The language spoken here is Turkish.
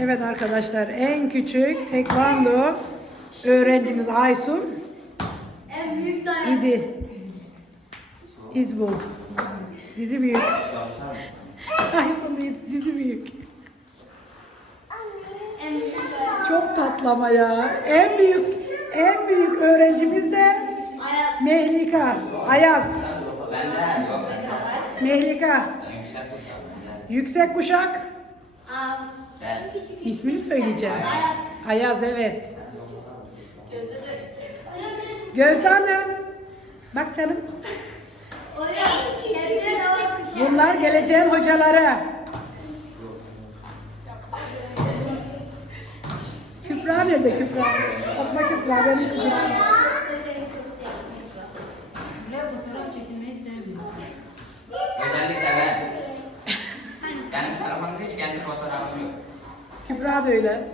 Evet arkadaşlar en küçük tekvando öğrencimiz Aysun En büyük dayak. idi. İzbul. Dizi büyük. Aysun değil, dizi büyük. En büyük dayak. Çok tatlı ama ya. En büyük en büyük öğrencimiz de Ayaz. Mehlika. Ayaz. Mehlika. Yüksek kuşak. Aa. Ben İsmini söyleyeceğim. Ayaz. Ayaz evet. Gözde de. Gözde annem. Bak canım. Bunlar geleceğin hocaları. Kübra nerede Kübra? Fatma Kübra benim özellikle ben. Benim tarafımda hiç kendi fotoğrafım yok. Kübra da öyle.